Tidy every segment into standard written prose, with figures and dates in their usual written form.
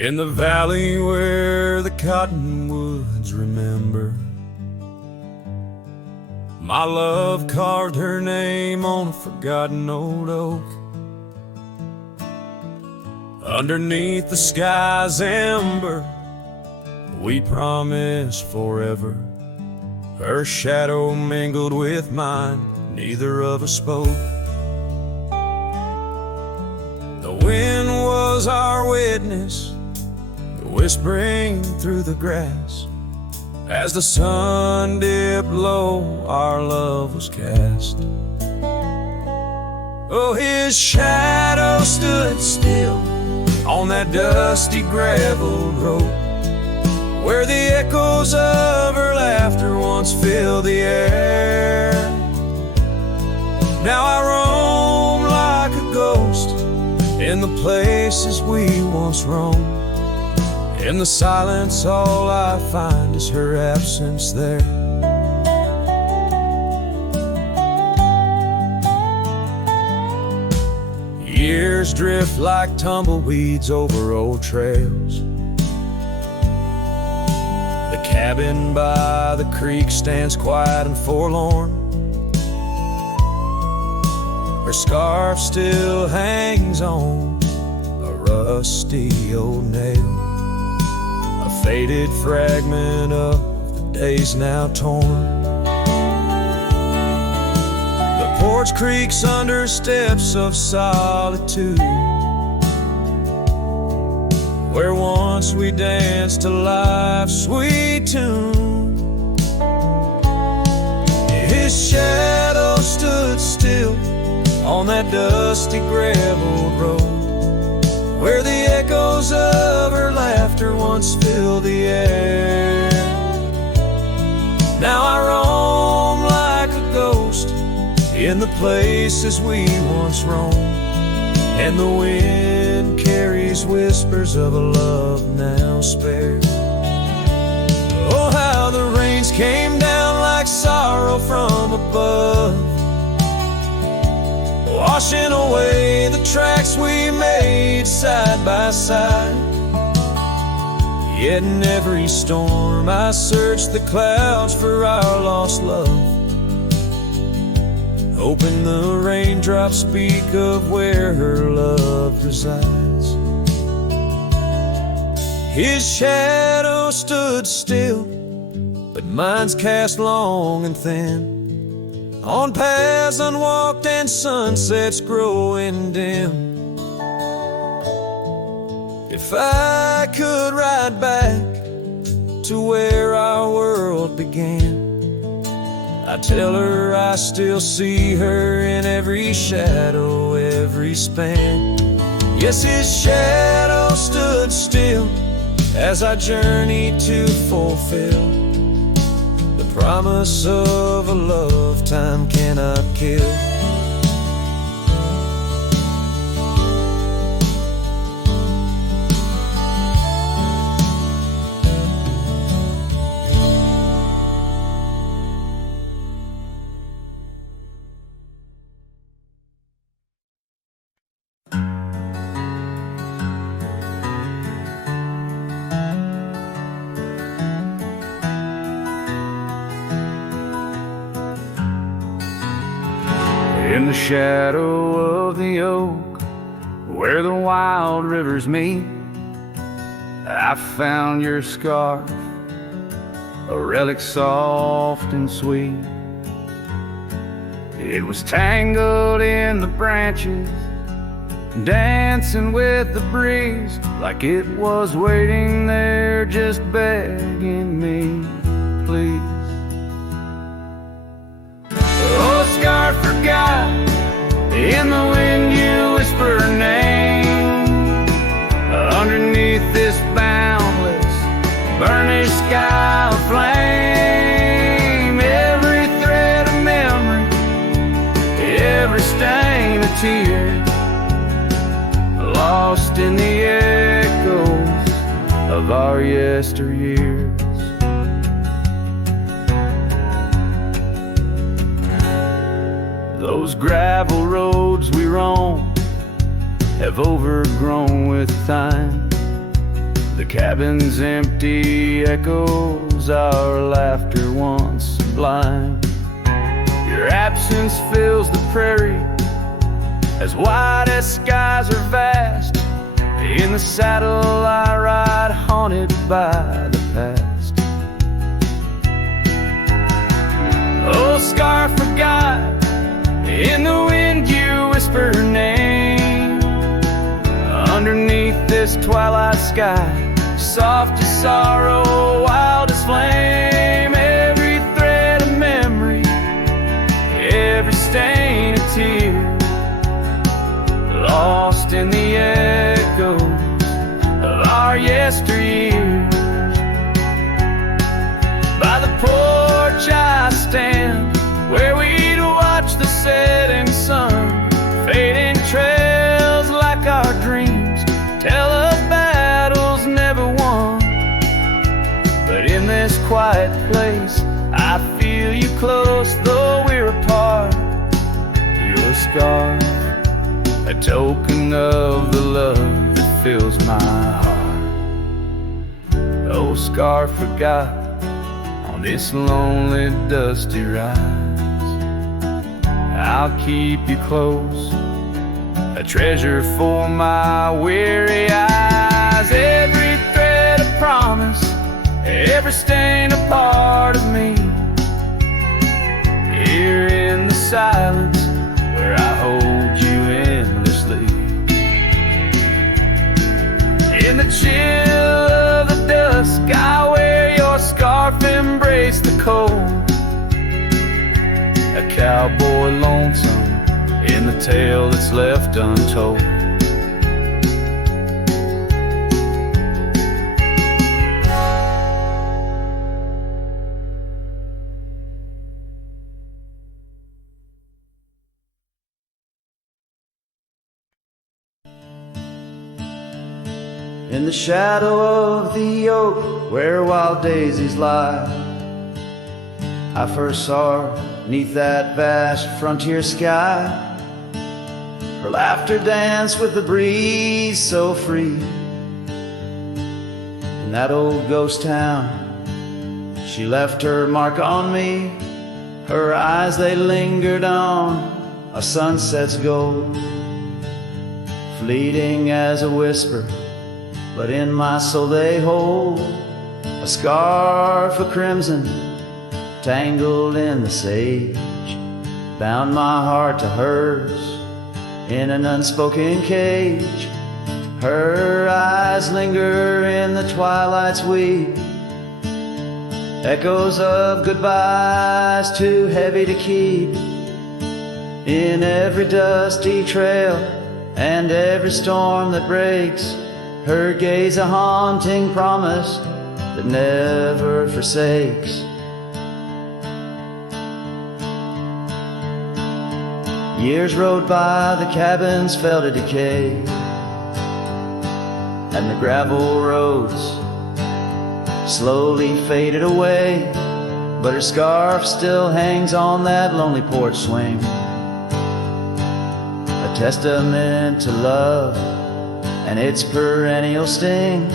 In the valley where the cottonwoods remember, my love carved her name on a forgotten old oak. Underneath the sky's ember, we promised forever. Her shadow mingled with mine, neither of us spoke. The wind was our witness, whispering through the grass. As the sun dipped low, our love was cast. Oh, his shadow stood still on that dusty gravel road, where the echoes of her laughter once filled the air. Now I roam like a ghost in the places we once roamed. In the silence, all I find is her absence there. Years drift like tumbleweeds over old trails. The cabin by the creek stands quiet and forlorn. Her scarf still hangs on a rusty old nail, a faded fragment of the days now torn. The porch creaks under steps of solitude, where once we danced to life's sweet tune. His shadow stood still on that dusty gravel road, where the echoes of her laughter once filled the air. Now I roam like a ghost in the places we once roamed, and the wind carries whispers of a love now spared. Oh, how the rains came down like sorrow from above, washing away the tracks we made side by side. Yet in every storm I search the clouds for our lost love, hoping the raindrops speak of where her love resides. His shadow stood still, but mine's cast long and thin, on paths unwalked and sunsets growing dim. If I could ride back to where our world began, I'd tell her I still see her in every shadow, every span. Yes, his shadow stood still as I journeyed to fulfill the promise of a love time cannot kill. In the shadow of the oak, where the wild rivers meet, I found your scarf, a relic soft and sweet. It was tangled in the branches, dancing with the breeze, like it was waiting there just begging me, please. Oh, scarf forgot, in the wind you whisper her name. Underneath this boundless, burnished sky of flame, every thread of memory, every stain of tear, lost in the echoes of our yesteryears. Those gravel roads we roam have overgrown with time. The cabin's empty, echoes our laughter once sublime. Your absence fills the prairie, as wide as skies are vast. In the saddle I ride, haunted by the past. Oh, scar forgot, in the wind you whisper her name. Underneath this twilight sky, soft as sorrow, wild as flame. Every thread of memory, every stain of tear, lost in the echoes of our yesteryears. By the porch I stand, where we'd watch the setting sun. Fading trails like our dreams tell of battles never won. But in this quiet place I feel you close, though we're apart. Your scar, a token of the love that fills my heart. Oh, scar forgot, on this lonely dusty rise, I'll keep you close, a treasure for my weary eyes. Every thread a promise, every stain a part of me. Here in the silence where I hold you endlessly. In the chill of the dusk I wear your scarf, embrace the cold. A cowboy lonesome in the tale that's left untold. In the shadow of the oak where wild daisies lie, I first saw her 'neath that vast frontier sky. Her laughter danced with the breeze so free. In that old ghost town she left her mark on me. Her eyes, they lingered on a sunset's gold, fleeting as a whisper, but in my soul they hold. A scarf of crimson tangled in the sage bound my heart to hers in an unspoken cage. Her eyes linger in the twilight's weep, echoes of goodbyes too heavy to keep. In every dusty trail and every storm that breaks, her gaze a haunting promise that never forsakes. Years rode by, the cabins fell to decay, and the gravel roads slowly faded away. But her scarf still hangs on that lonely porch swing, a testament to love and its perennial sting.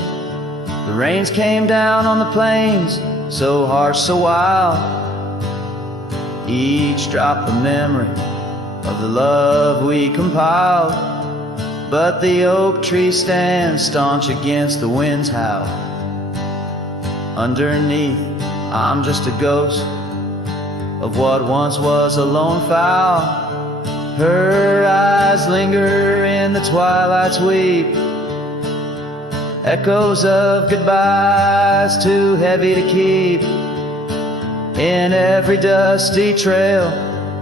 The rains came down on the plains, so harsh, so wild, each drop a memory of the love we compiled. But the oak tree stands staunch against the wind's howl. Underneath, I'm just a ghost of what once was a lone fowl. Her eyes linger in the twilight's weep, echoes of goodbyes too heavy to keep. In every dusty trail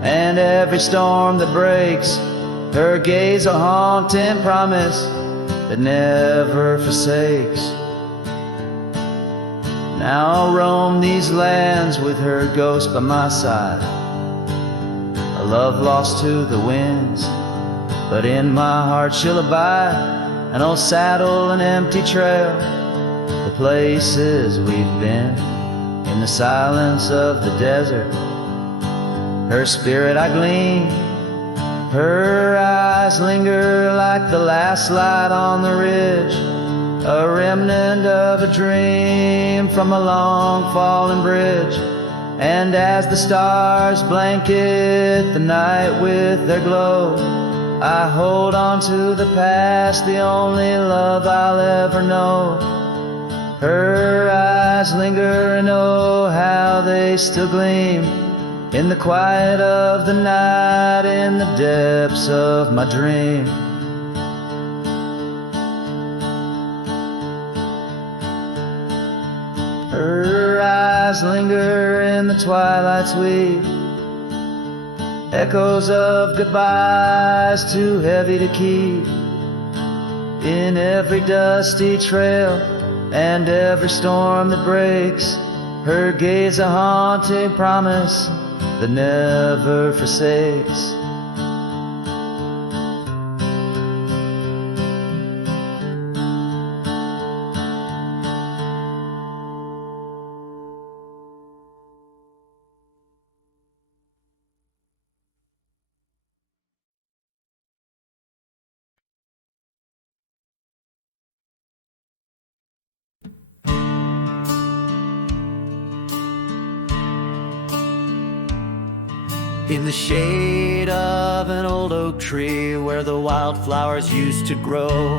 and every storm that breaks, her gaze a haunting promise that never forsakes. Now I'll roam these lands with her ghost by my side, a love lost to the winds, but in my heart she'll abide. An old saddle, an empty trail, the places we've been, in the silence of the desert, her spirit I glean. Her eyes linger like the last light on the ridge, a remnant of a dream from a long fallen bridge. And as the stars blanket the night with their glow, I hold on to the past, the only love I'll ever know. Her eyes linger and oh, how they still gleam in the quiet of the night, in the depths of my dream. Her eyes linger in the twilight's weave, echoes of goodbyes too heavy to keep. In every dusty trail and every storm that breaks, her gaze a haunting promise that never forsakes. In the shade of an old oak tree where the wildflowers used to grow,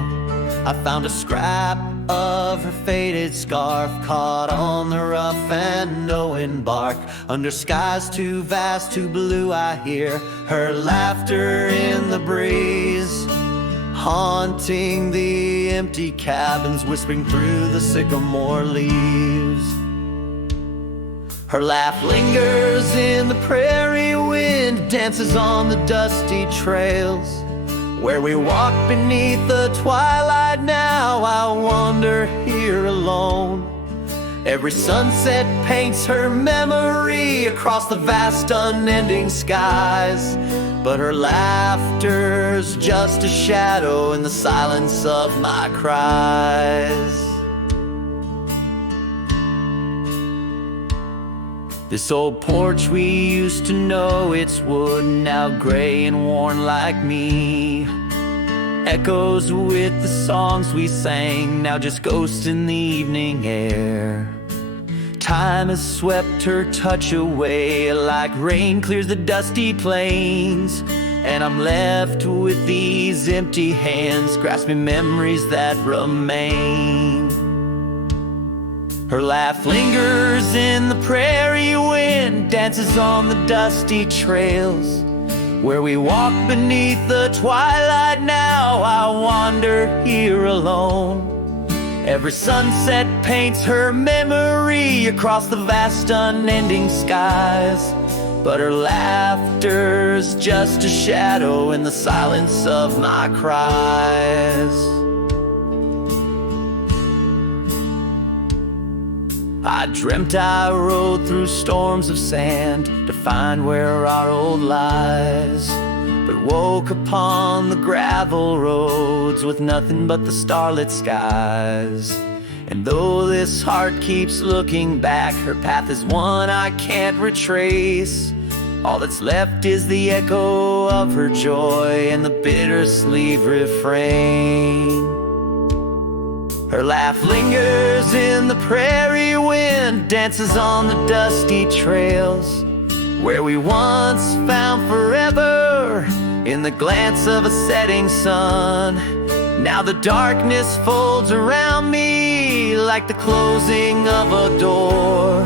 I found a scrap of her faded scarf caught on the rough and knowing bark. Under skies too vast, too blue, I hear her laughter in the breeze, haunting the empty cabins, whispering through the sycamore leaves. Her laugh lingers in the prairie wind, dances on the dusty trails where we walk beneath the twilight. Now I wander here alone. Every sunset paints her memory across the vast unending skies, but her laughter's just a shadow in the silence of my cries. This old porch we used to know, it's wood, now gray and worn like me, echoes with the songs we sang, now just ghosts in the evening air. Time has swept her touch away like rain clears the dusty plains, and I'm left with these empty hands grasping memories that remain. Her laugh lingers in the prairie wind, dances on the dusty trails where we walk beneath the twilight. Now I wander here alone. Every sunset paints her memory across the vast unending skies, but her laughter's just a shadow in the silence of my cries. I dreamt I rode through storms of sand to find where our old lies, but woke upon the gravel roads with nothing but the starlit skies. And though this heart keeps looking back, her path is one I can't retrace. All that's left is the echo of her joy and the bittersweet refrain. Her laugh lingers in the prairie wind, dances on the dusty trails where we once found forever in the glance of a setting sun. Now the darkness folds around me like the closing of a door,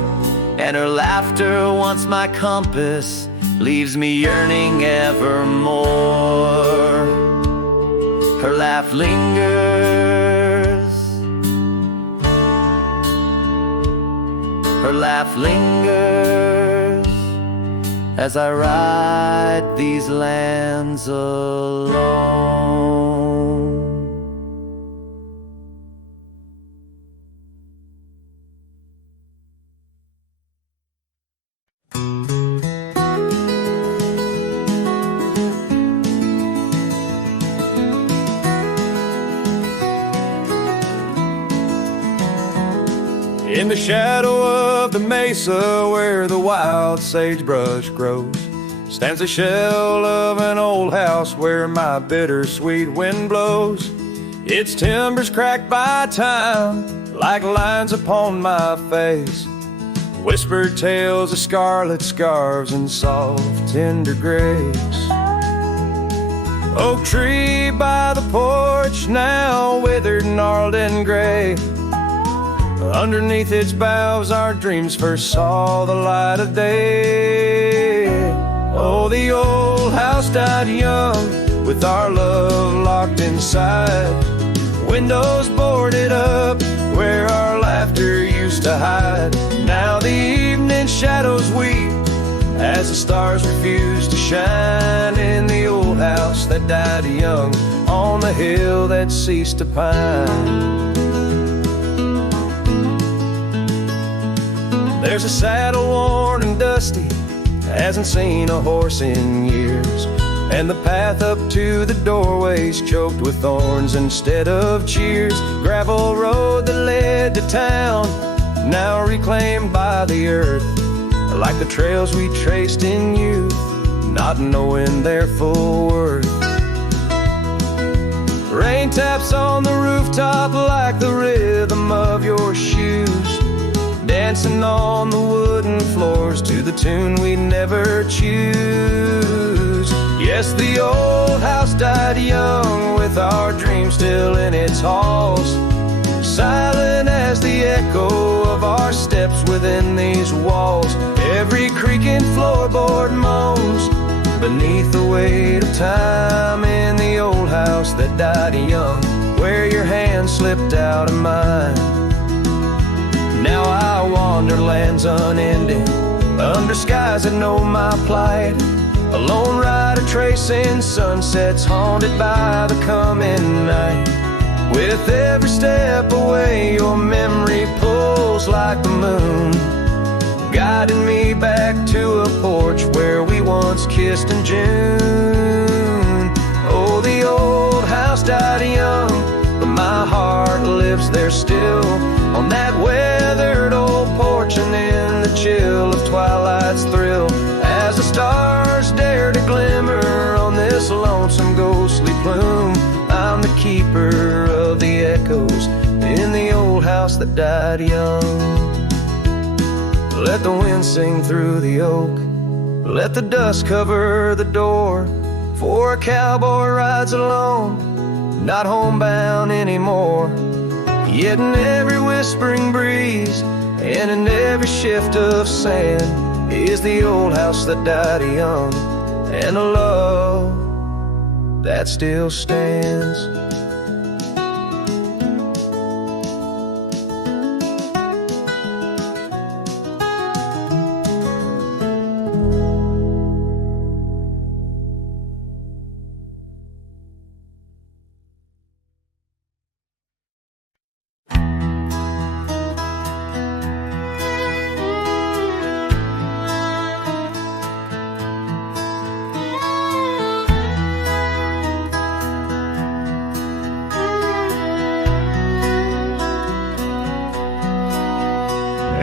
and her laughter, once my compass, leaves me yearning evermore. Her laugh lingers, her laugh lingers as I ride these lands alone. In the shadow of the mesa where the wild sagebrush grows stands the shell of an old house where my bittersweet wind blows. Its timbers cracked by time, like lines upon my face. Whispered tales of scarlet scarves and soft, tender grace. Oak tree by the porch, now withered, gnarled, and gray. Underneath its boughs, our dreams first saw the light of day. Oh, the old house died young, with our love locked inside. Windows boarded up, where our laughter used to hide. Now the evening shadows weep, as the stars refuse to shine in the old house that died young, on the hill that ceased to pine. There's a saddle worn and dusty, hasn't seen a horse in years, and the path up to the doorway's choked with thorns instead of cheers. Gravel road that led to town, now reclaimed by the earth, like the trails we traced in youth, not knowing their full worth. Rain taps on the rooftop like the rhythm of your shoes, dancing on the wooden floors to the tune we never choose. Yes, the old house died young, with our dreams still in its halls, silent as the echo of our steps within these walls. Every creaking floorboard moans beneath the weight of time, in the old house that died young, where your hand slipped out of mine. Now I wander lands unending, under skies that know my plight, a lone rider tracing sunsets haunted by the coming night. With every step away, your memory pulls like the moon, guiding me back to a porch where we once kissed in June. Oh, the old house died young, but my heart lives there still, on that weathered old porch and in the chill of twilight's thrill, as the stars dare to glimmer on this lonesome ghostly plume. I'm the keeper of the echoes in the old house that died young. Let the wind sing through the oak, let the dust cover the door, for a cowboy rides alone, not homebound anymore. Yet in every whispering breeze and in every shift of sand is the old house that died young, and a love that still stands.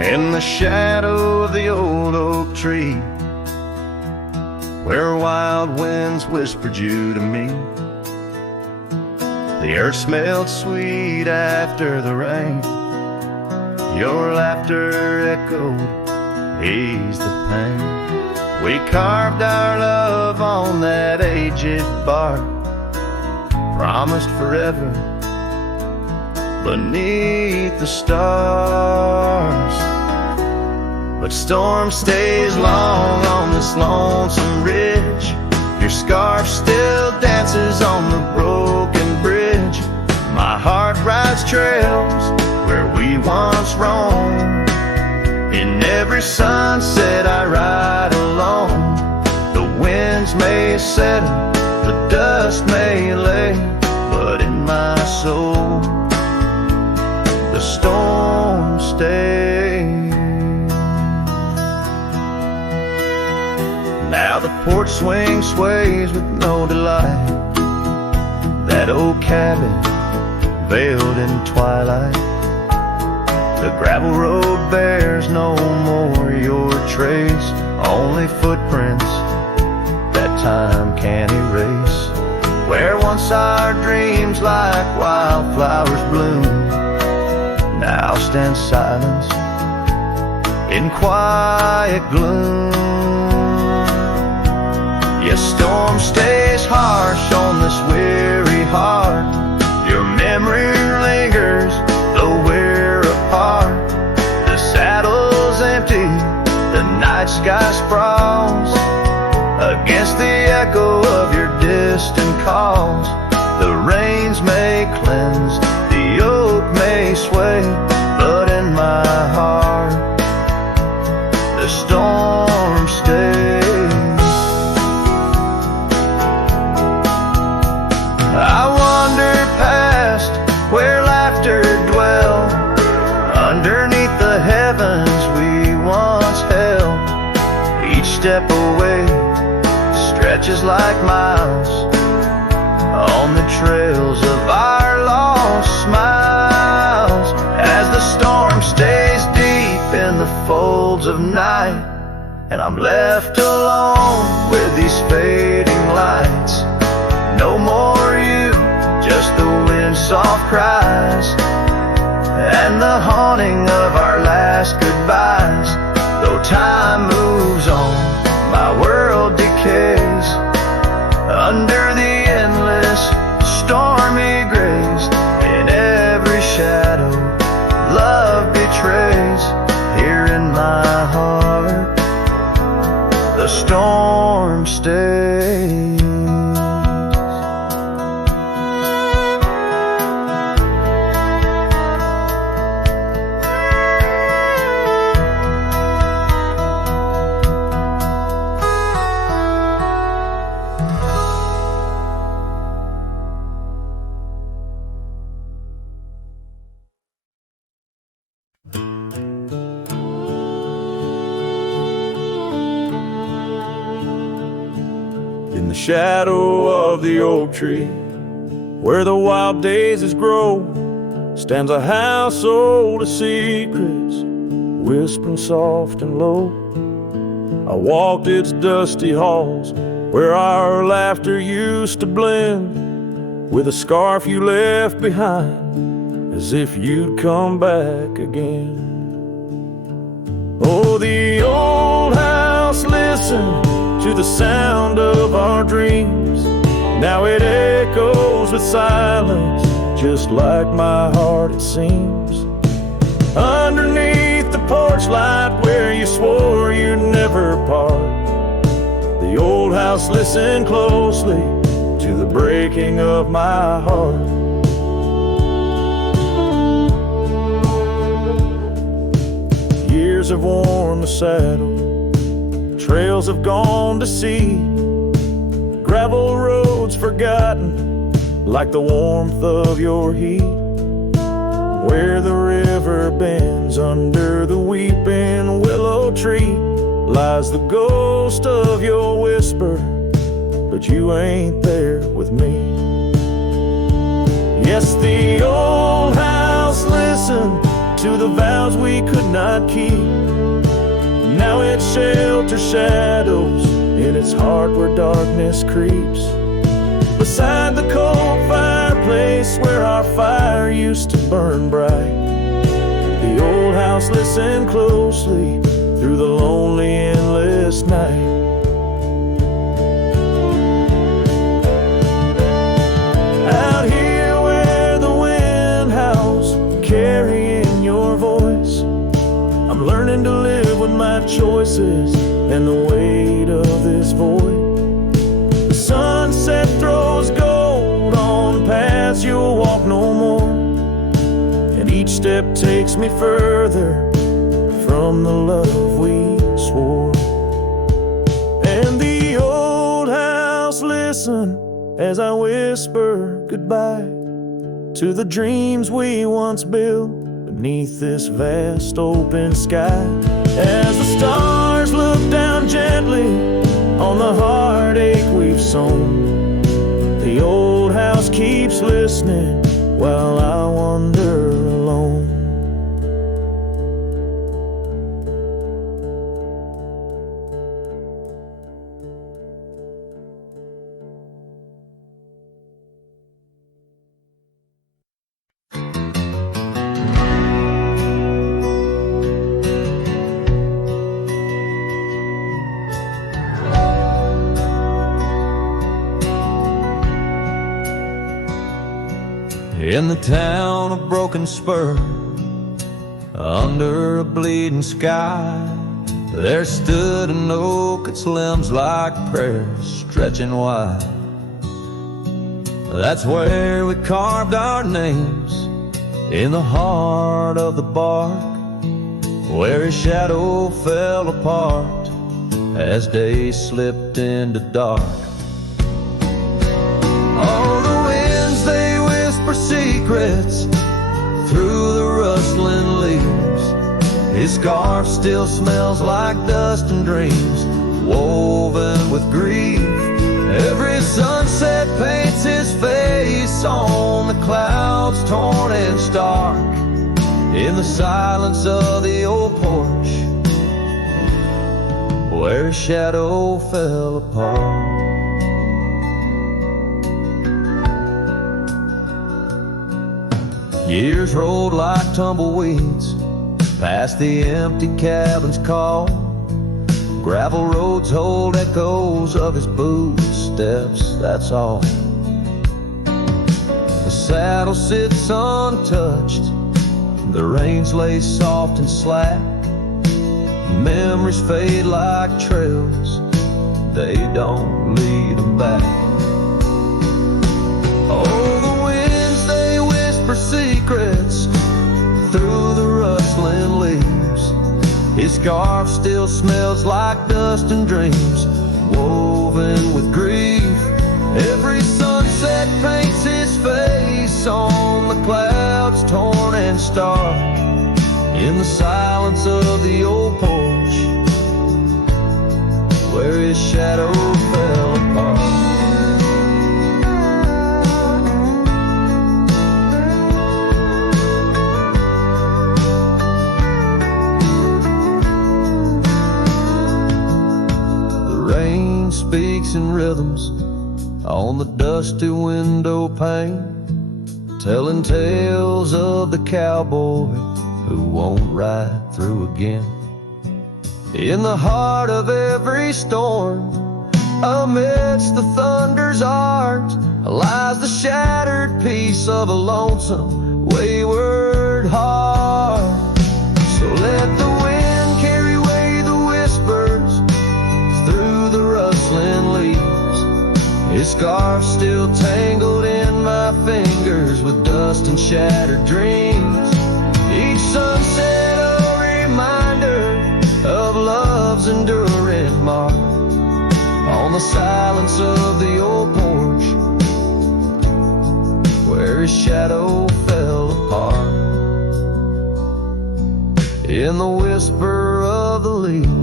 In the shadow of the old oak tree, where wild winds whispered you to me, the earth smelled sweet after the rain. Your laughter echoed, eased the pain. We carved our love on that aged bark, promised forever beneath the stars. But storm stays long on this lonesome ridge. Your scarf still dances on the broken bridge. My heart rides trails where we once roamed. In every sunset I ride alone. The winds may settle, the dust may lay, but in my soul the storm stays. Now the porch swing sways with no delight, that old cabin veiled in twilight. The gravel road bears no more your trace, only footprints that time can't erase. where once our dreams like wildflowers bloomed, now stand silence in quiet gloom. Yes, storm stays harsh on this weary heart. Your memory lingers, though we're apart. The saddle's empty, the night sky sprawls against the echo of your distant calls. The rains may cleanse, the oak may sway, but in my heart the storm stays. I wander past where laughter dwelled, underneath the heavens we once held. Each step away stretches like miles on the trails of our lost smiles. As the storm stays deep in the folds of night, and I'm left alone with these fading lights. No more you, just the wind's soft cries and the haunting of our last goodbyes. Though time moves on, my world decays under the endless stormy grays. In every shadow love betrays. Here in my heart the storm stays. In the shadow of the oak tree, where the wild daisies grow, stands a house old of secrets, whispering soft and low. I walked its dusty halls, where our laughter used to blend with a scarf you left behind, as if you'd come back again. Oh, the old house listened to the sound of our dreams. Now it echoes with silence, just like my heart it seems. Underneath the porch light where you swore you'd never part, the old house listened closely to the breaking of my heart. Years have worn the saddle, trails have gone to seed, gravel roads forgotten like the warmth of your heat. Where the river bends under the weeping willow tree lies the ghost of your whisper, but you ain't there with me. Yes, the old house listened to the vows we could not keep. Now it shelters shadows in its heart where darkness creeps. Beside the cold fireplace where our fire used to burn bright, the old house listened closely through the lonely endless night. Out here where the wind howls, carrying your voice, I'm learning to live with my choices and the weight of this void. The sunset throws gold on paths you'll walk no more, and each step takes me further from the love we swore. And the old house listen as I whisper goodbye to the dreams we once built beneath this vast open sky. As the stars look down gently on the heartache we've sown, the old house keeps listening while I wander alone. In the town of Broken Spur, under a bleeding sky, there stood an oak, its limbs like prayers stretching wide. That's where we carved our names, in the heart of the bark, where his shadow fell apart as day slipped into dark. Oh, the winds, they whisper secrets through the rustling leaves. His scarf still smells like dust and dreams, woven with grief. Every sunset paints his face on the clouds, torn and stark, in the silence of the old porch, where his shadow fell apart. Years rolled like tumbleweeds past the empty cabin's call. Gravel roads hold echoes of his footsteps, that's all. The saddle sits untouched, the reins lay soft and slack. Memories fade like trails, they don't lead them back. Oh, the winds, they whisper secrets through the rustling leaves. His scarf still smells like dust and dreams, woven with grief. Every sunset paints his face on the clouds, torn and stark, in the silence of the old porch, where his shadow fell apart. Speaks in rhythms on the dusty window pane, telling tales of the cowboy who won't ride through again. In the heart of every storm, amidst the thunder's art, lies the shattered piece of a lonesome, wayward heart. So let the wind carry away the whispers through the rustling leaves. His scarf still tangled in my fingers with dust and shattered dreams. Each sunset a reminder of love's enduring mark on the silence of the old porch, where his shadow fell apart. In the whisper of the leaves,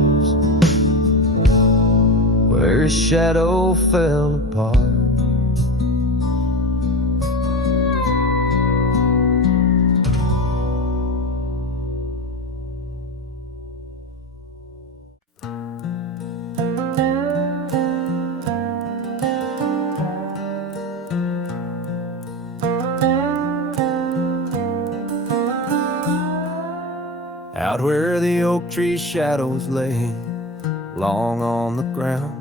where his shadow fell apart. Out where the oak tree shadows lay long on the ground,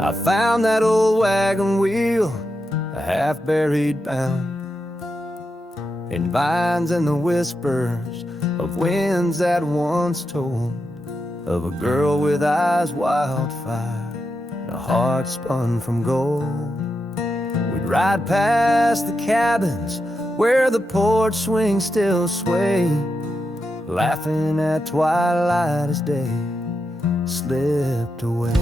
I found that old wagon wheel, a half-buried bound, in vines and the whispers of winds that once told of a girl with eyes wildfire and a heart spun from gold. We'd ride past the cabins where the porch swings still sway, laughing at twilight as day slipped away.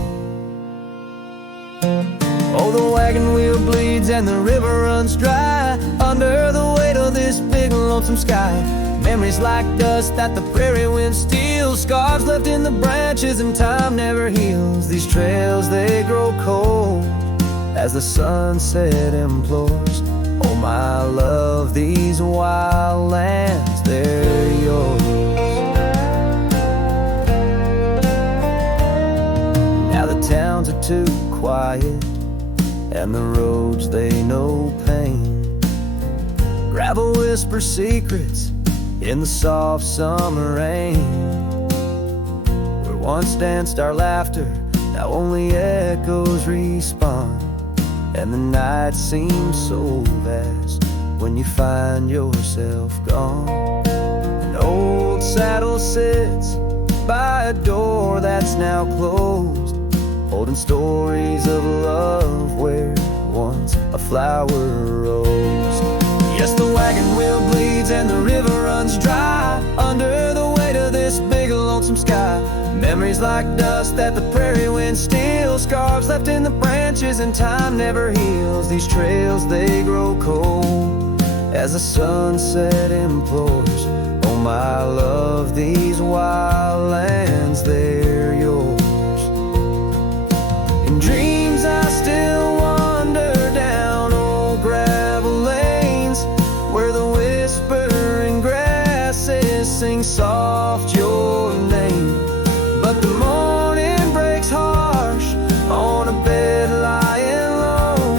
Oh, the wagon wheel bleeds and the river runs dry under the weight of this big lonesome sky. Memories like dust that the prairie wind steals, scars left in the branches and time never heals. These trails, they grow cold as the sunset implores. Oh, my love, these wild lands, they're yours. Now the towns are too quiet and the roads, they know pain. Gravel whispers secrets in the soft summer rain. Where once danced our laughter, now only echoes respond, and the night seems so vast when you find yourself gone. An old saddle sits by a door that's now closed, holding stories of love where once a flower rose. Yes, the wagon wheel bleeds and the river runs dry under the weight of this big lonesome sky. Memories like dust that the prairie wind steals, scars left in the branches and time never heals. These trails, they grow cold as the sunset implores. Oh my love, these wild lands, they're yours. In dreams I still wander down old gravel lanes where the whispering grasses sing soft your name. But the morning breaks harsh on a bed lying low,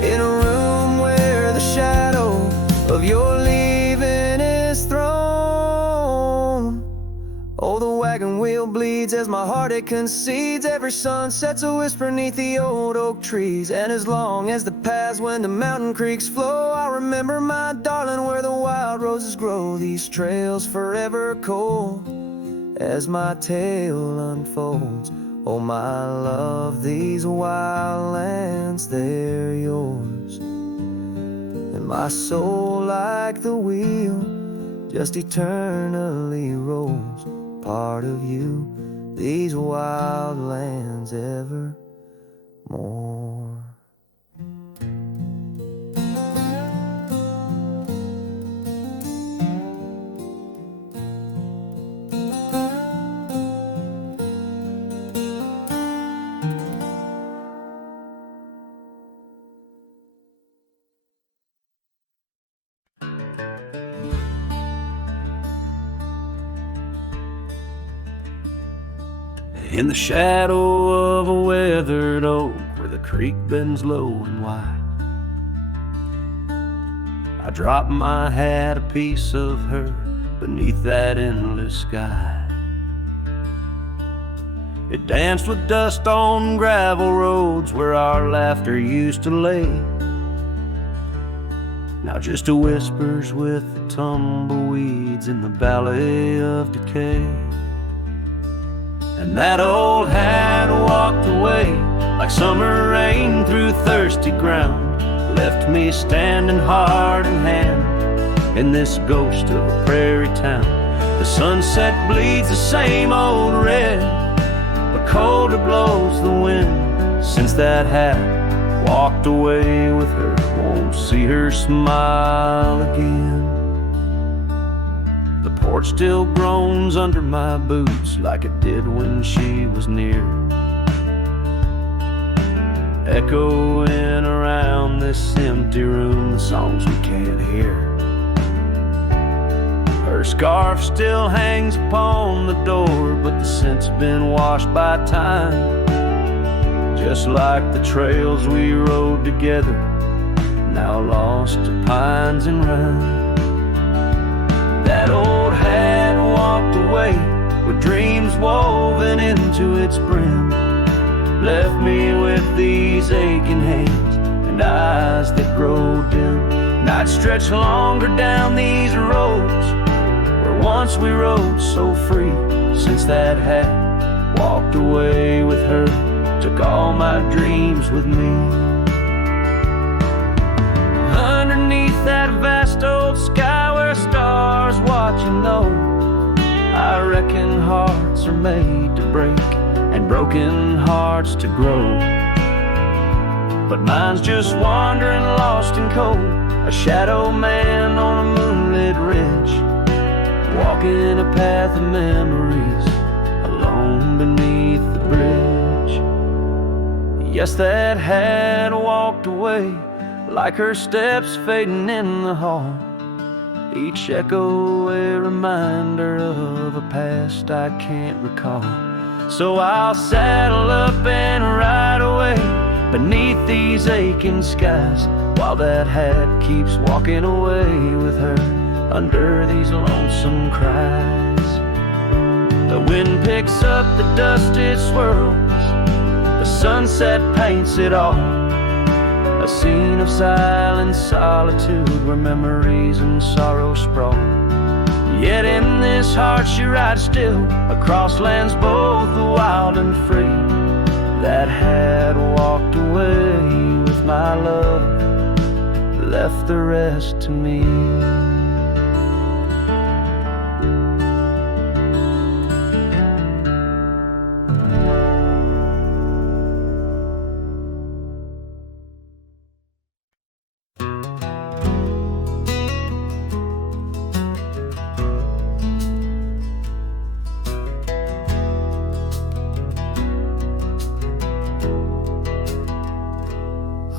in a room where the shadow of your leaving is thrown. Oh, the wagon wheel bleeds as my heart it concedes. Every sunset's a whisper neath the old oak trees. And as long as the paths when the mountain creeks flow, I'll remember my darling where the wild roses grow. These trails forever cold as my tale unfolds. Oh my love, these wild lands, they're yours. And my soul like the wheel just eternally rolls, part of you, these wild lands evermore. In the shadow of a weathered oak where the creek bends low and wide, I dropped my hat, a piece of her, beneath that endless sky. It danced with dust on gravel roads where our laughter used to lay. Now just a whispers with the tumbleweeds in the valley of decay. And that old hat walked away like summer rain through thirsty ground, left me standing heart in hand in this ghost of a prairie town. The sunset bleeds the same old red, but colder blows the wind since that hat walked away with her. Won't see her smile again. The porch still groans under my boots like it did when she was near, echoing around this empty room the songs we can't hear. Her scarf still hangs upon the door, but the scent's been washed by time, just like the trails we rode together, now lost to pines and rime. That old hat walked away with dreams woven into its brim, left me with these aching hands and eyes that grow dim. Nights stretch longer down these roads where once we rode so free, since that hat walked away with her, took all my dreams with me. Underneath that vast old sky where stars watch and know, I reckon hearts are made to break and broken hearts to grow. But mine's just wandering lost and cold, a shadow man on a moonlit ridge, walking a path of memories alone beneath the bridge. Yes, that hat walked away like her steps fading in the hall, each echo a reminder of a past I can't recall. So I'll saddle up and ride away beneath these aching skies, while that hat keeps walking away with her under these lonesome cries. The wind picks up the dust it swirls, the sunset paints it all a scene of silent solitude where memories and sorrow sprawl. Yet in this heart she rides still, across lands both wild and free, that had walked away with my love, left the rest to me.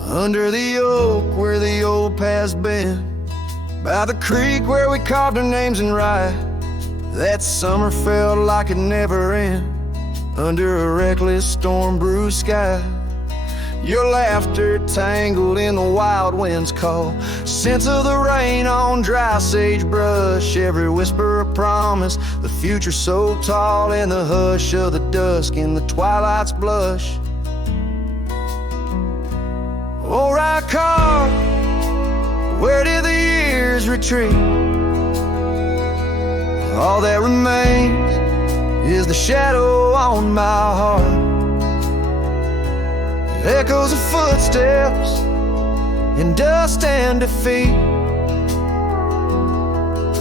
Under the oak where the old path's been, by the creek where we carved our names in rye, that summer felt like it never end, under a reckless storm-bruised sky. Your laughter tangled in the wild wind's call, scents of the rain on dry sagebrush, every whisper a promise, the future so tall, and the hush of the dusk in the twilight's blush. Oh, right car, where did the years retreat? All that remains is the shadow on my heart, echoes of footsteps in dust and defeat.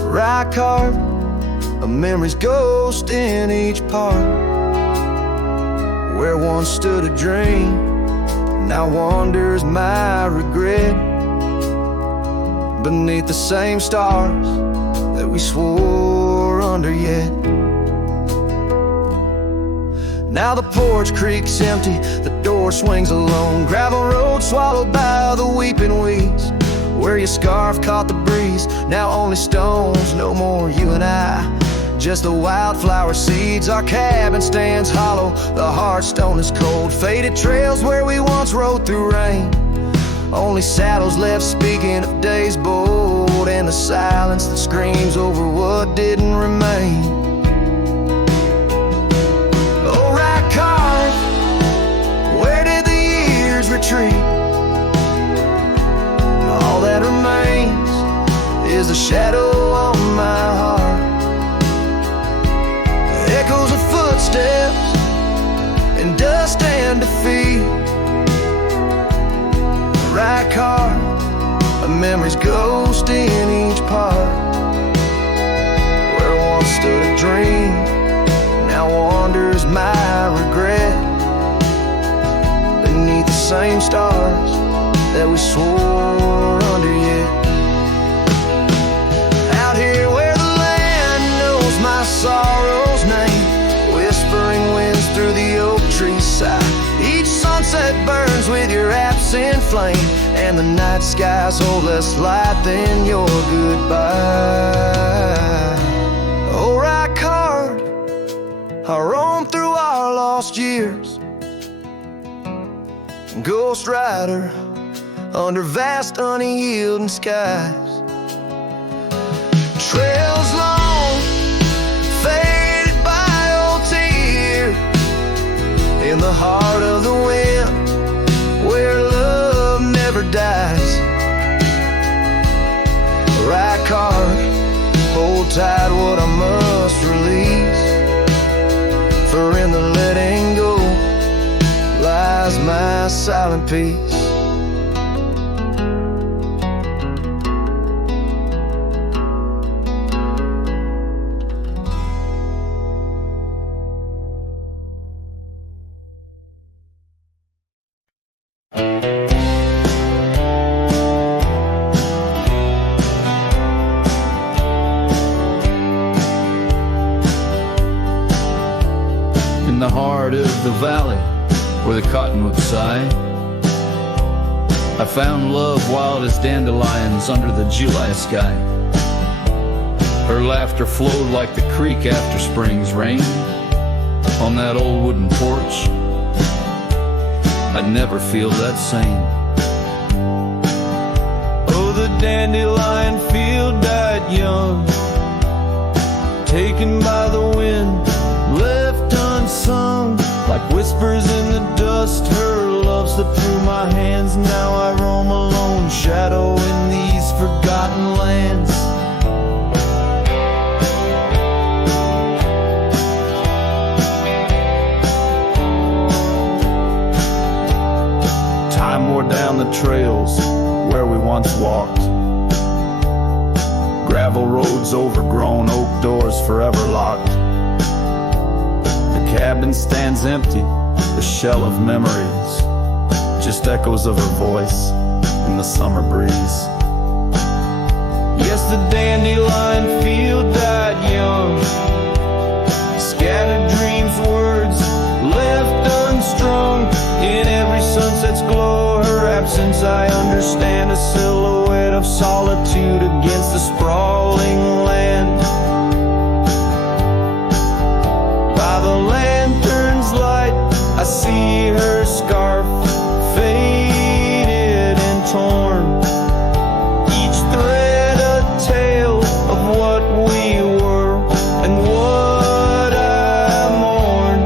Right car, a memory's ghost in each part, where once stood a dream, now wanders my regret, beneath the same stars that we swore under yet. Now the porch creaks empty, the door swings alone, gravel road swallowed by the weeping weeds, where your scarf caught the breeze, now only stones, no more you and I, just the wildflower seeds. Our cabin stands hollow, the hearthstone is cold, faded trails where we once rode through rain, only saddles left speaking of days bold, and the silence that screams over what didn't remain. Oh, right car, where did the years retreat? All that remains is the shadow on my heart, echoes of footsteps in dust and defeat. Right car, a memory's ghost in each part, where once stood a dream, now wanders my regret, beneath the same stars that we swore under yet. Out here where the land knows my sorrow's name, whispering winds through the oak tree's side, each sunset burns with your absent flame, and the night skies hold less light than your goodbye. Oh, right card, I roam through our lost years, ghost rider under vast unyielding skies, trails long faded by old tears, in the heart of the wind where love never dies. Right card, hold tight what I must release, for in the letting go lies my silent peace. In the heart of the valley where the cottonwoods sigh, I found love wild as dandelions under the July sky. Her laughter flowed like the creek after spring's rain. On that old wooden porch, I'd never feel that same. Oh, the dandelion field died young, taken by the wind, left unsung, like whispers in the dust. Her love slipped through my hands. Now I roam alone, shadow in these forgotten lands. Time wore down the trails where we once walked. Gravel roads overgrown, oak doors forever locked. The cabin stands empty, the shell of memories, just echoes of her voice in the summer breeze. Yes, the dandelion field died young. Scattered dreams, words left unstrung. In every sunset's glow, her absence I understand. A silhouette of solitude against the sprawling land. By the lantern's light, I see her scarf, faded and torn. Each thread a tale of what we were and what I mourn.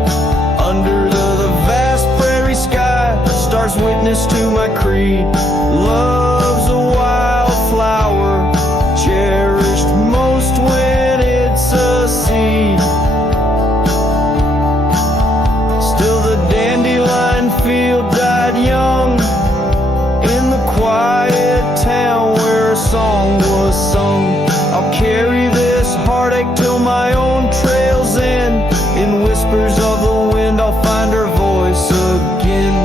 Under the vast prairie sky, stars witness to my creed. Love's a wildflower, cherished most when it's a seed. Still the dandelion field died young in the quiet town where a song was sung. I'll carry this heartache till my own trail's end. In whispers of the wind I'll find her voice again.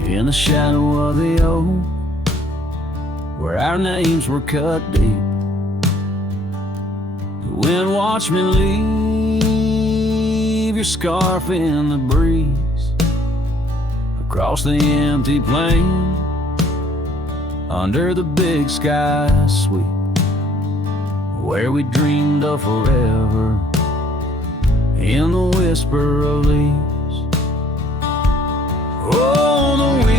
In the shadow of the oak, where our names were cut deep, the wind watched me leave your scarf in the breeze. Across the empty plain, under the big sky sweep, where we dreamed of forever, in the whisper of leaves. Oh, the wind,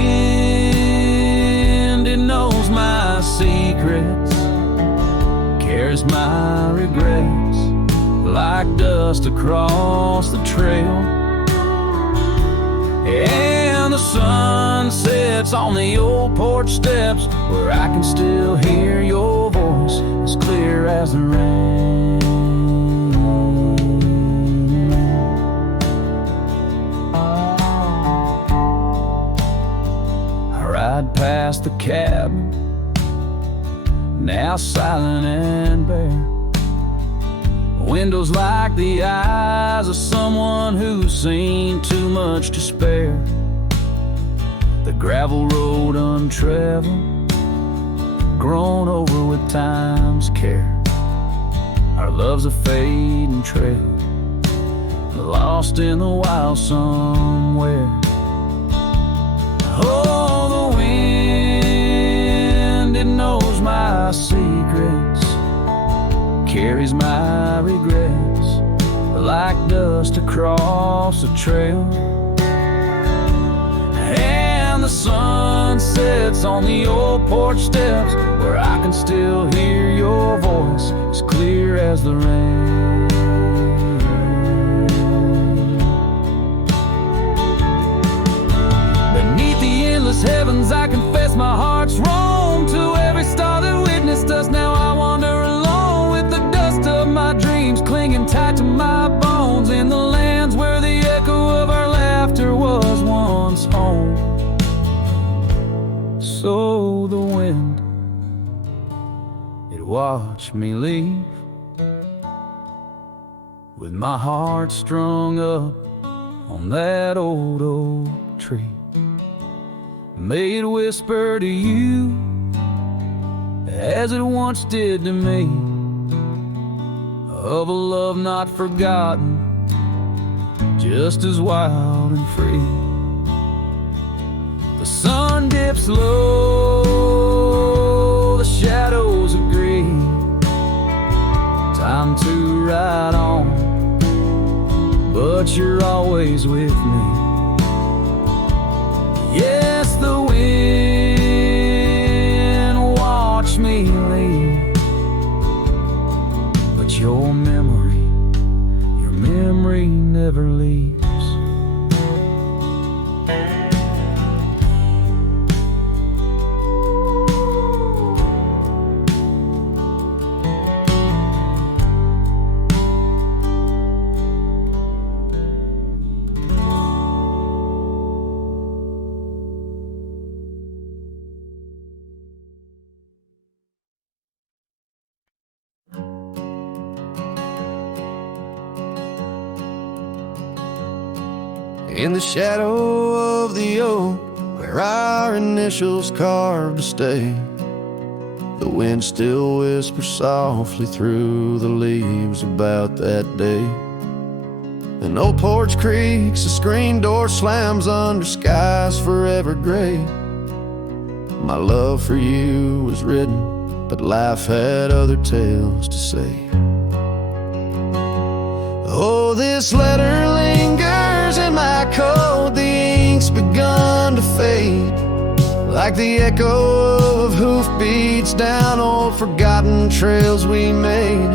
it knows my secrets, carries my regrets like dust across the trail. And the sun sets on the old porch steps, where I can still hear your voice as clear as the rain. Ride past the cabin, now silent and bare. Windows like the eyes of someone who's seen too much to spare. The gravel road untraveled, grown over with time's care. Our love's a fading trail, lost in the wild somewhere. Oh, the wind, it knows my secrets, carries my regrets like dust across the trail. And the sun sets on the old porch steps, where I can still hear your voice as clear as the rain. Beneath the endless heavens, I confess my heart's wrong. To every star that witnessed us, now I wander alone, with the dust of my dreams clinging tight to my bones, in the lands where the echo of our laughter was once home. So the wind, it watched me leave, with my heart strung up on that old oak tree. May it whisper to you, as it once did to me, of a love not forgotten just as wild and free. The sun dips low, the shadows agree. Time to ride on, but you're always with me. Yes, the wind watched me leave, but your memory never leaves. In the shadow of the oak, where our initials carved to stay, the wind still whispers softly through the leaves about that day. An old porch creaks, a screen door slams under skies forever gray. My love for you was written, but life had other tales to say. Oh, this letter lingers in my coat, the ink's begun to fade, like the echo of hoofbeats down old forgotten trails we made.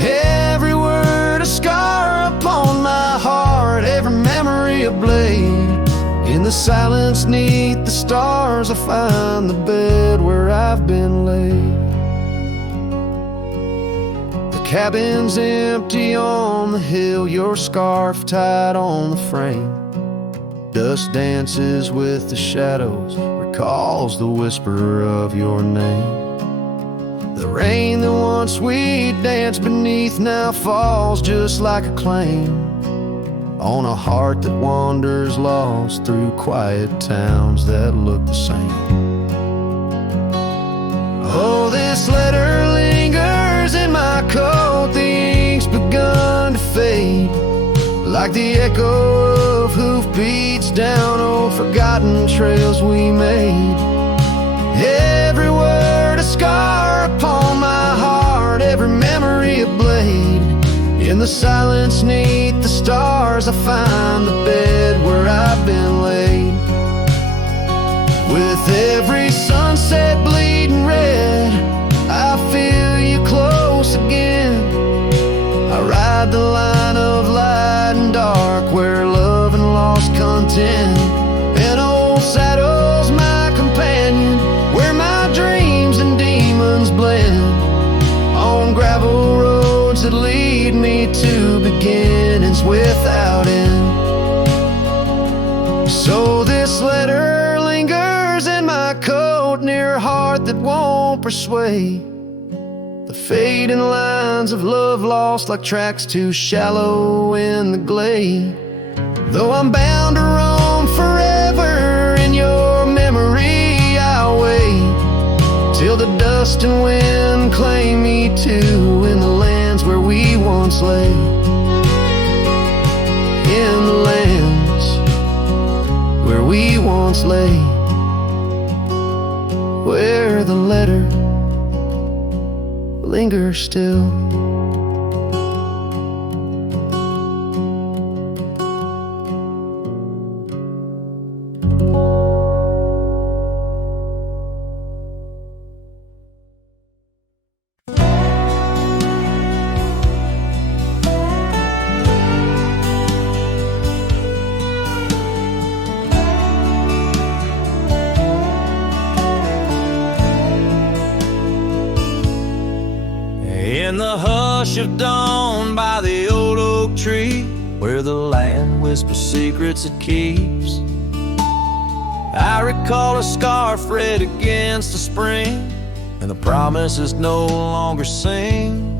Every word a scar upon my heart, every memory a blade. In the silence neath the stars I find the bed where I've been laid. The cabin's empty on the hill, your scarf tied on the frame. Dust dances with the shadows, recalls the whisper of your name. The rain that once we danced beneath now falls just like a claim on a heart that wanders lost through quiet towns that look the same. Oh, this letter lingers in my coat, the ink's begun to fade, like the echo of hoofbeats down old forgotten trails we made. Every word a scar upon my heart, every memory a blade. In the silence neath the stars I find the bed where I've been laid. With every sunset bleeding red, I feel you close again. I ride the line of light and dark where love and lost content. An old saddle's my companion, where my dreams and demons blend. On gravel roads that lead me to beginnings without end. So this letter lingers in my coat, near a heart that won't persuade. The fading lines of love lost like tracks too shallow in the glade. Though I'm bound to roam forever in your memory, I'll wait till the dust and wind claim me too in the lands where we once lay. In the lands where we once lay, where the letter lingers still. In the hush of dawn by the old oak tree, where the land whispers secrets it keeps, I recall a scarf red against the spring, and the promises no longer sing.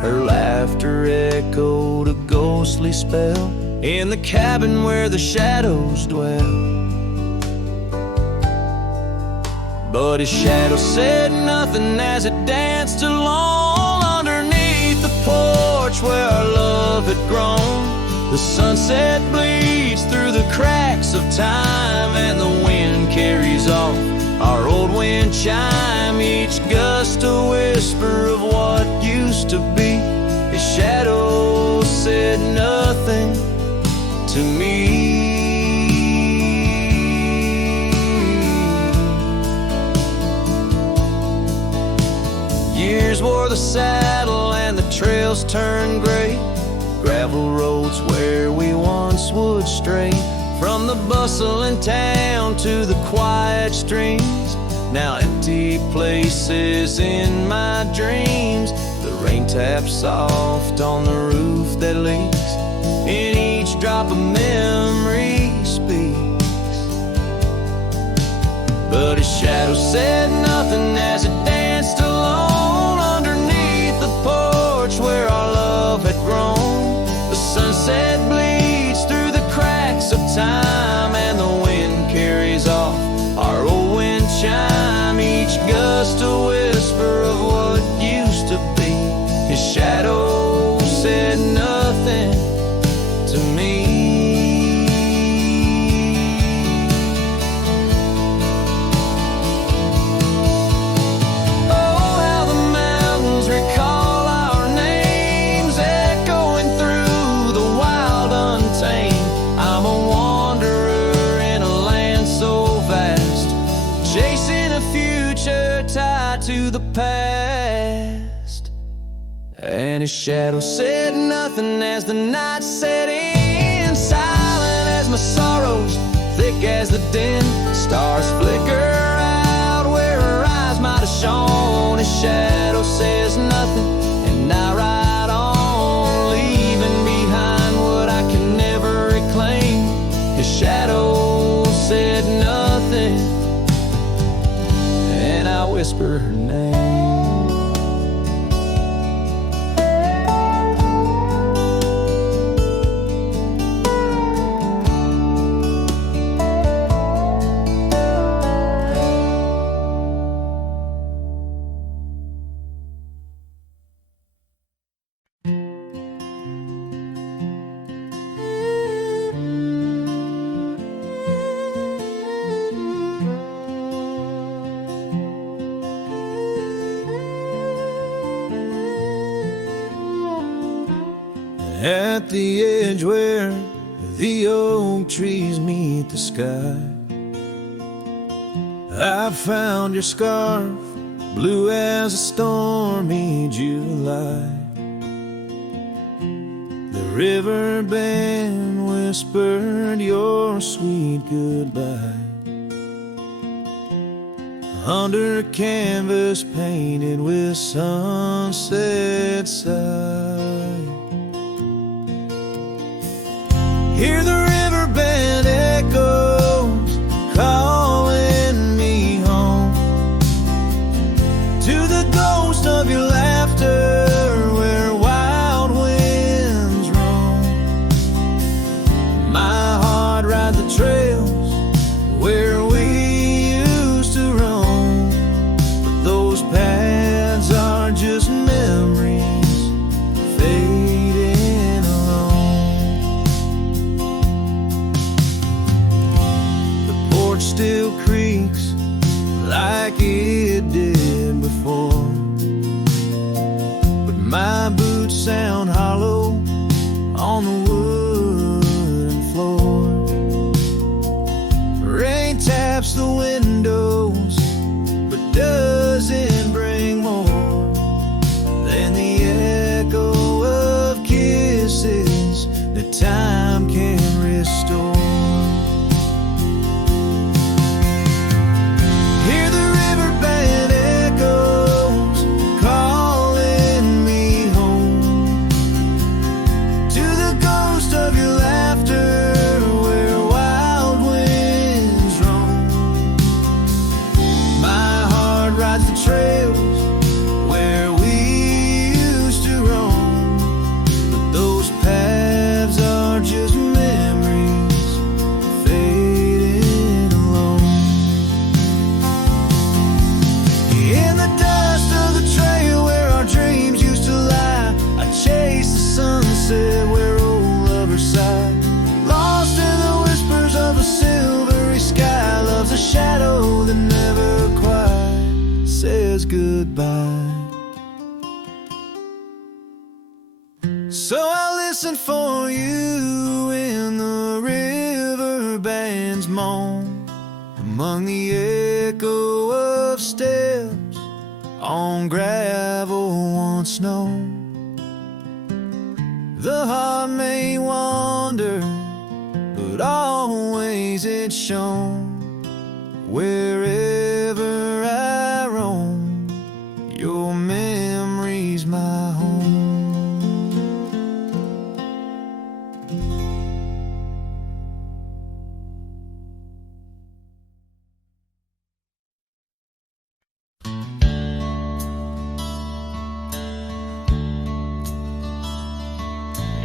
Her laughter echoed a ghostly spell in the cabin where the shadows dwell. But his shadow said nothing as it danced along underneath the porch where our love had grown. The sunset bleeds through the cracks of time, and the wind carries off our old wind chime. Each gust a whisper of what used to be. His shadow said nothing to me. Years wore the saddle and the trails turned gray. Gravel roads where we once would stray. From the bustling town to the quiet streams, now empty places in my dreams. The rain taps soft on the roof that leaks. In each drop of memory speaks. But his shadow said nothing as it danced alone underneath the porch where our love had grown. The sunset bleeds through the cracks of time, and the wind carries off our old wind chime. Each gust a whisper of what used to be. His shadow said nothing to me. Oh, how the mountains recall our names, echoing through the wild untamed. I'm a wanderer in a land so vast, chasing a future tied to the past. And his shadow said nothing as the night set in, silent as my sorrows, thick as the din. Stars flicker out where her eyes might have shone. His shadow says nothing, and I ride on, leaving behind what I can never reclaim. His shadow said nothing, and I whisper her name. At the edge where the oak trees meet the sky, I found your scarf, blue as a stormy July. The river band whispered your sweet goodbye under a canvas painted with sunset side. Hear the riverbed echoes calling me home to the ghost of your laughter where wild winds roam. My heart rides the trails where we used to roam, but those paths are just memories fading alone. The porch still creaks like it did before, but my boots sound hollow on the wooden floor. Rain taps the windows, but doesn't bring more than the echo of kisses that time can restore. Hear the riverbed echoes calling me home So I listen for you in the river band's moan, among the echo of steps on gravel once known. The heart may wander, but always it's shown. Wherever I roam, your memory's my home.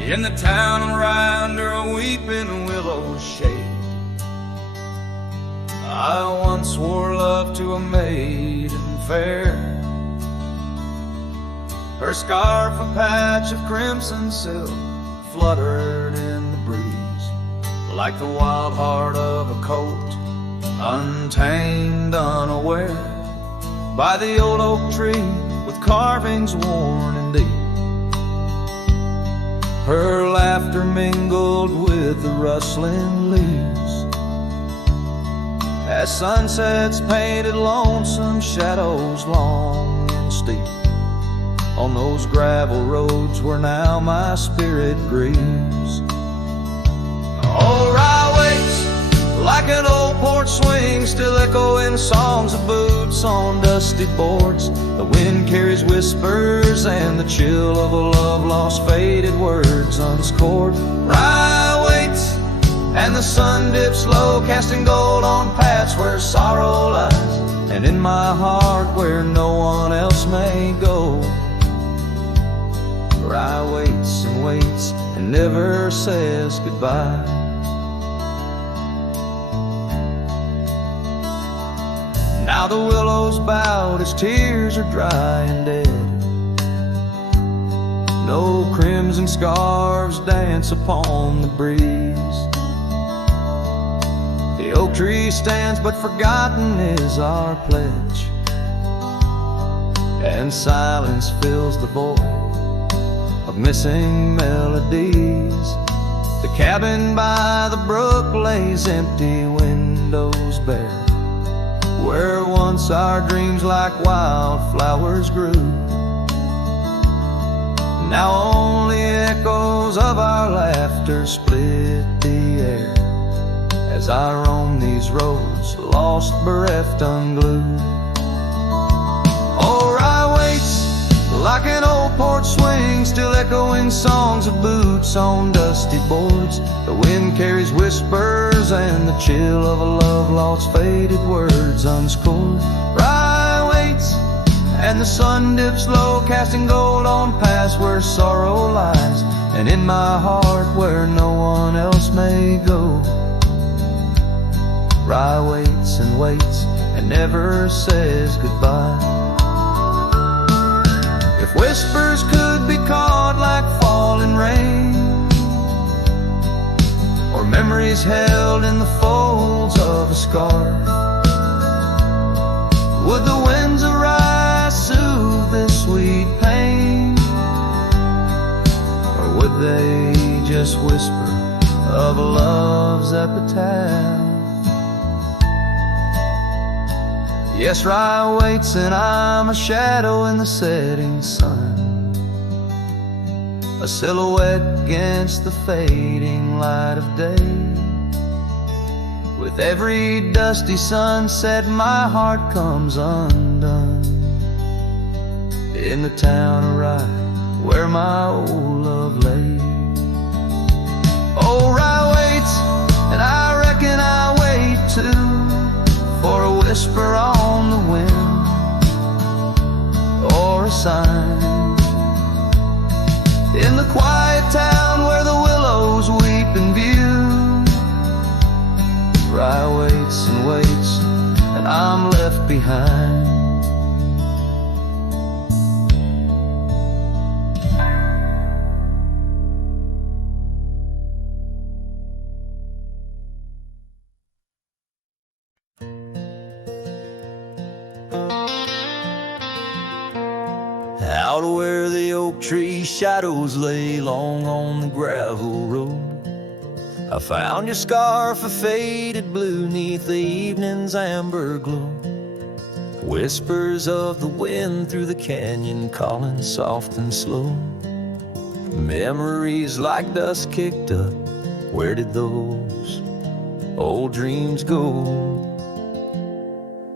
In the town around under a weeping willow shade, I once swore love to a maiden fair. Her scarf, a patch of crimson silk, fluttered in the breeze, like the wild heart of a colt, untamed, unaware, by the old oak tree with carvings worn and deep. Her laughter mingled with the rustling leaves, as sunsets painted lonesome shadows long and steep on those gravel roads where now my spirit grieves. Oh, Rye waits like an old porch swing, still echoing songs of boots on dusty boards. The wind carries whispers and the chill of a love lost, faded words unscored. Rye waits and the sun dips low, casting gold on paths where sorrow lies, and in my heart where no one else may go. Rye waits and waits and never says goodbye. Now the willows bowed as tears are dry and dead. No crimson scarves dance upon the breeze. The oak tree stands, but forgotten is our pledge, and silence fills the void of missing melodies. The cabin by the brook lays empty, windows bare, where once our dreams like wildflowers grew. Now only echoes of our laughter split the air, as I roam these roads, lost, bereft, unglued. Oh, Rye waits like an old porch swing, still echoing songs of boots on dusty boards. The wind carries whispers and the chill of a love lost, faded words unscored. Rye waits and the sun dips low, casting gold on paths where sorrow lies, and in my heart where no one else may go. Rye waits and never says goodbye. If whispers could be caught like falling rain, or memories held in the folds of a scarf, would the winds of rye soothe this sweet pain, or would they just whisper of love's epitaph? Yes, Rye waits and I'm a shadow in the setting sun, a silhouette against the fading light of day. With every dusty sunset my heart comes undone, in the town of Rye where my old love lay. Oh, Rye waits and I reckon I wait too, for a whisper on the wind, or a sign in the quiet town where the willows weep in view. Rye waits and I'm left behind. out where the oak tree shadows lay long on the gravel road. I found your scarf of faded blue neath the evening's amber glow. Whispers of the wind through the canyon calling soft and slow. Memories like dust kicked up, where did those old dreams go?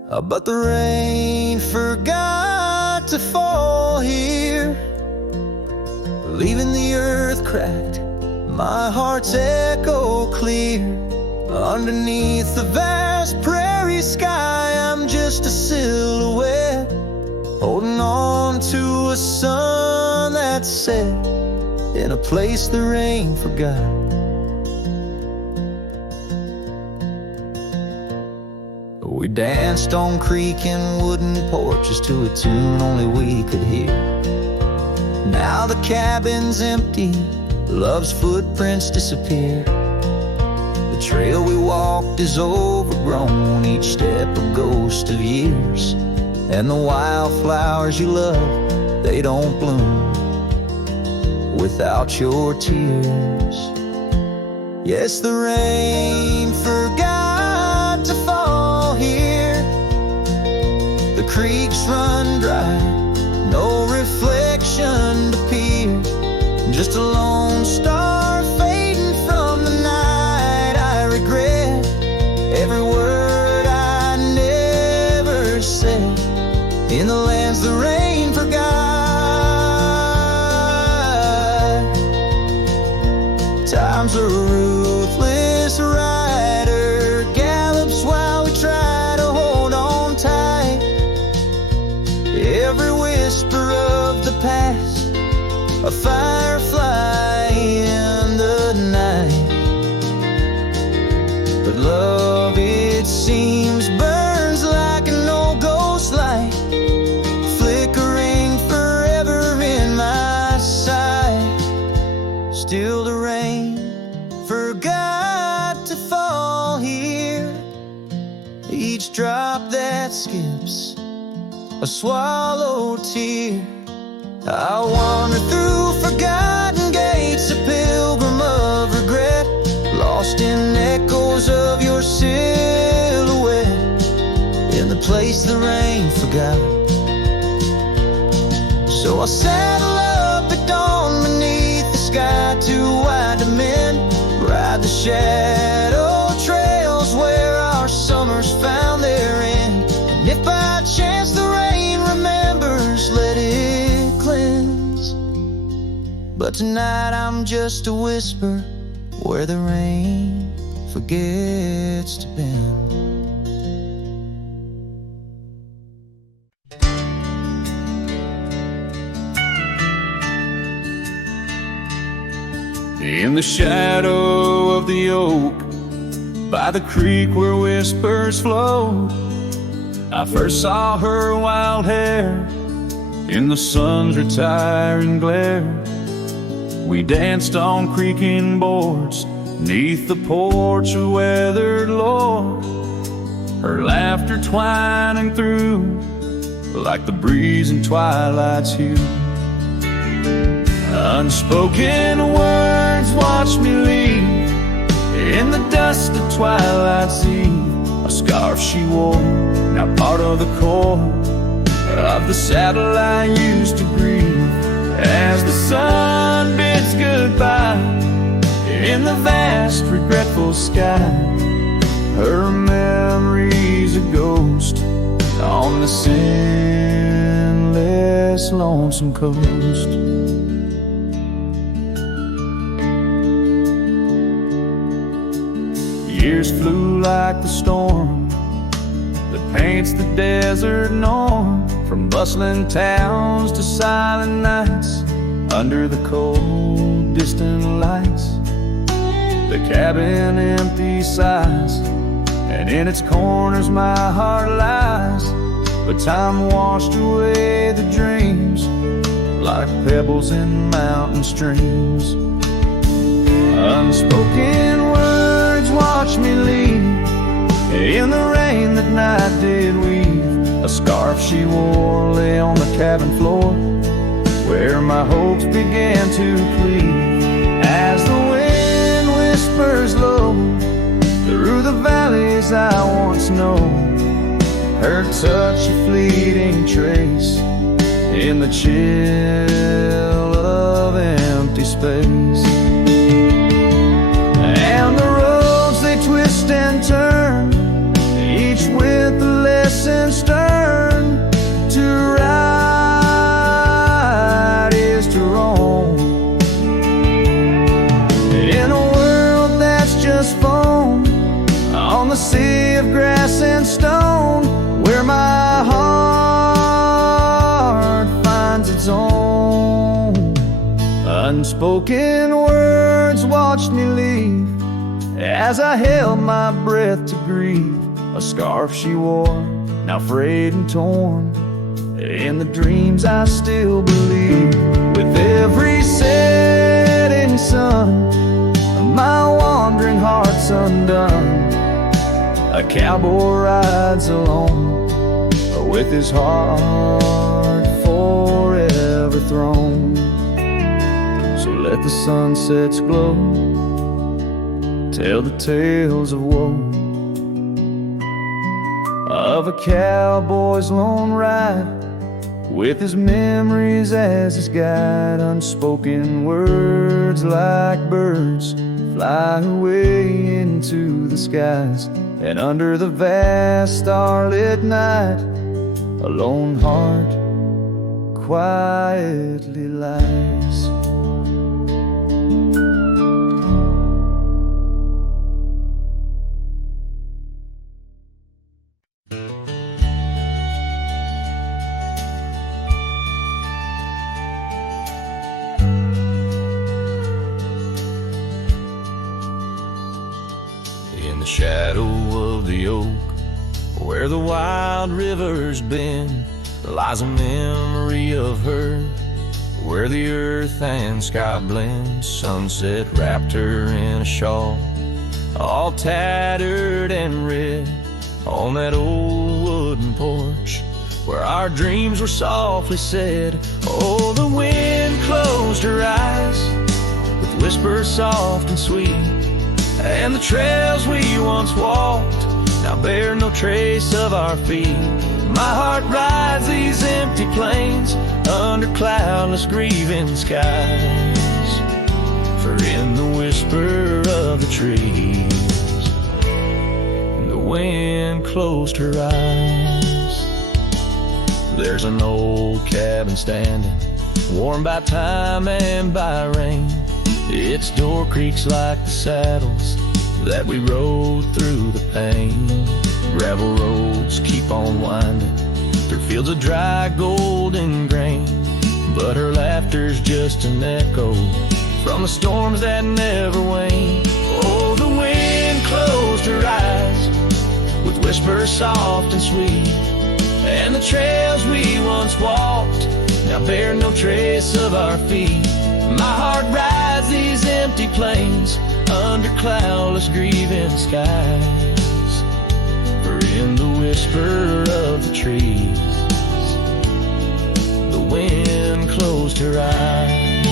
But the rain forgot to fall here, leaving the earth cracked, my heart's echo clear. Underneath the vast prairie sky, I'm just a silhouette, holding on to a sun that set in a place the rain forgot. We danced on creaking wooden porches to a tune only we could hear. Now the cabin's empty, love's footprints disappear. The trail we walked is overgrown, each step a ghost of years. And the wildflowers you love, they don't bloom without your tears. Yes, the rain forgot to fall here. The creeks run dry, no reflection to peer. Just a lone star fading from the night. I regret every word I never said in the lands the rain forgot. Time's a ruthless rider, gallops while we try to hold on tight. Every whisper of the past, a firefly in the night. But love, it seems, burns like an old ghost light, flickering forever in my sight. Still the rain forgot to fall here. Each drop that skips a swallowed tear. I wander through forgotten gates, a pilgrim of regret, lost in echoes of your silhouette, in the place the rain forgot. So I saddle up at dawn beneath the sky, too wide to mend, ride the shadow trails where our summers found their end. And if by chance the rain remembers, let it cleanse. But tonight I'm just a whisper where the rain forgets to bend. In the shadow of the oak, by the creek where whispers flow, I first saw her wild hair in the sun's retiring glare. We danced on creaking boards neath the porch of weathered lore, her laughter twining through like the breeze in twilight's hue. Unspoken words watch me leave in the dust of twilight's eve. A scarf she wore, now part of the core of the saddle I used to grieve. As the sun bids goodbye in the vast regretful sky, her memory's a ghost on the scentless lonesome coast. Years flew like the storm that paints the desert norm, from bustling towns to silent nights under the cold distant lights. The cabin empty sighs, and in its corners my heart lies. But time washed away the dreams like pebbles in mountain streams. Unspoken words watch me leave in the rain that night did weave. A scarf she wore lay on the cabin floor, where my hopes began to plead. As the wind whispers low through the valleys I once known, her touch a fleeting trace in the chill of empty space. And the roads they twist and turn, each with a lesson stern. To ride is to roam in a world that's just foam, on the sea of grass and stone, where my heart finds its own. Unspoken words watched me leave as I held my breath to grieve. A scarf she wore, now frayed and torn, in the dreams I still believe. With every setting sun, my wandering heart's undone. A cowboy rides alone, with his heart forever thrown. So let the sunsets glow, tell the tales of woe, of a cowboy's lone ride, with his memories as his guide. Unspoken words like birds fly away into the skies, and under the vast starlit night, a lone heart quietly lies. In the shadow of the oak, where the wild river's been, lies a memory of her, where the earth and sky blend. Sunset wrapped her in a shawl, all tattered and red, on that old wooden porch, where our dreams were softly said. Oh, the wind closed her eyes with whispers soft and sweet, and the trails we once walked now bear no trace of our feet. My heart rides these empty plains under cloudless grieving skies, for in the whisper of the trees, the wind closed her eyes. There's an old cabin standing, warmed by time and by rain. Its door creaks like the saddles that we rode through the pain. Gravel roads keep on winding through fields of dry golden grain, but her laughter's just an echo from the storms that never wane. Oh, the wind closed her eyes with whispers soft and sweet, and the trails we once walked now bear no trace of our feet. My heart rides these empty plains under cloudless grieving skies, for in the whisper of the trees, the wind closed her eyes.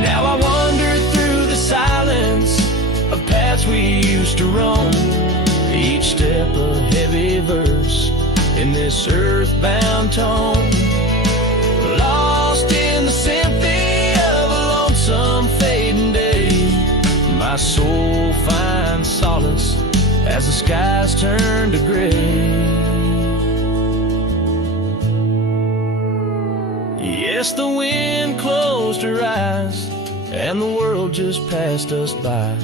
Now I wander through the silence of paths we used to roam, each step a heavy verse in this earthbound tone, lost in the symphony of a lonesome fading day. My soul finds solace as the skies turn to gray. Yes, the wind closed her eyes, and the world just passed us by,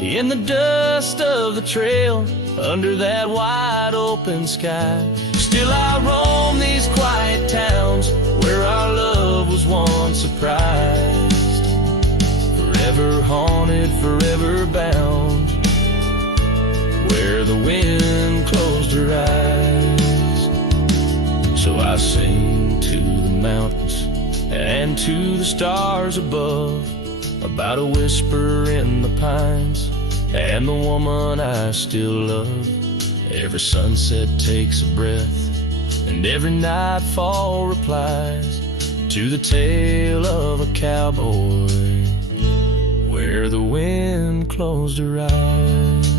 in the dust of the trail under that wide open sky. Still I roam these quiet towns where our love was once surprised, forever haunted, forever bound, where the wind closed her eyes. So I sing to the mountains and to the stars above about a whisper in the pines and the woman I still love. Every sunset takes a breath, and every nightfall replies to the tale of a cowboy where the wind closed her eyes.